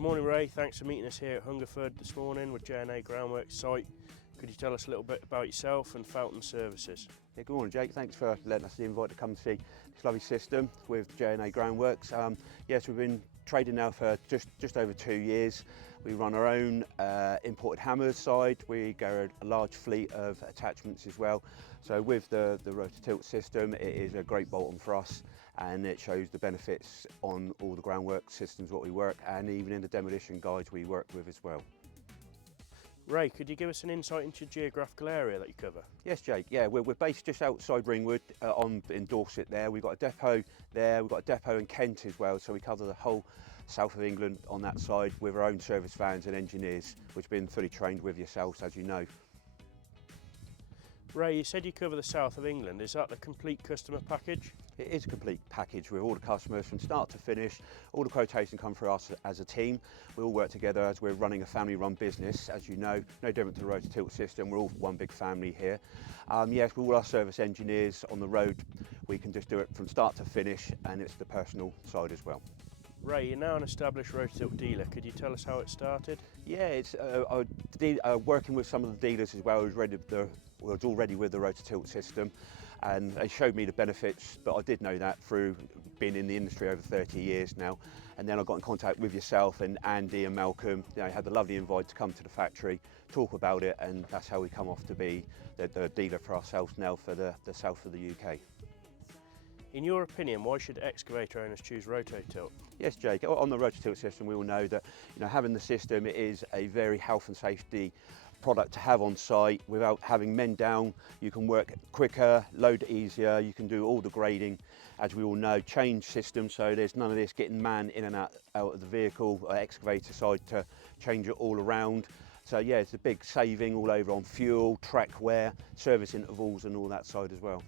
Good morning, Ray. Thanks for meeting us here at Hungerford this morning with J&A Groundworks site. Could you tell us a little bit about yourself and Felton Services? Yeah, good morning, Jake. Thanks for letting us the invite to come see this lovely system with J&A Groundworks. Yes, we've been trading now for just over 2 years. We run our own imported hammers side. We go a large fleet of attachments as well. So with the Rototilt system, it is a great bolt-on for us, and it shows the benefits on all the groundwork systems what we work, and even in the demolition guides we work with as well. Ray, could you give us an insight into your geographical area that you cover? Yes, Jake. Yeah, we're based just outside Ringwood in Dorset there. We've got a depot there, we've got a depot in Kent as well, so we cover the whole south of England on that side with our own service vans and engineers, which have been fully trained with yourselves, as you know. Ray, you said you cover the south of England. Is that the complete customer package? It is a complete package with all the customers from start to finish. All the quotation come through us as a team. We all work together as we're running a family-run business, as you know. No different to the Rototilt system. We're all one big family here. Yes, with all our service engineers on the road, we can just do it from start to finish, and it's the personal side as well. Ray, you're now an established Rototilt dealer. Could you tell us how it started? Yeah, it's working with some of the dealers as well who was already with the Rototilt system, and they showed me the benefits, but I did know that through being in the industry over 30 years now. And then I got in contact with yourself and Andy and Malcolm. You know, had the lovely invite to come to the factory, talk about it, and that's how we come off to be the dealer for ourselves now for the south of the UK. In your opinion, why should excavator owners choose Rototilt? Yes, Jake, on the Rototilt system we all know that having the system is a very health and safety product to have on site. Without having men down, you can work quicker, load easier, you can do all the grading, as we all know, change systems, so there's none of this getting man in and out of the vehicle, excavator side to change it all around. So yeah, it's a big saving all over on fuel, track wear, service intervals and all that side as well.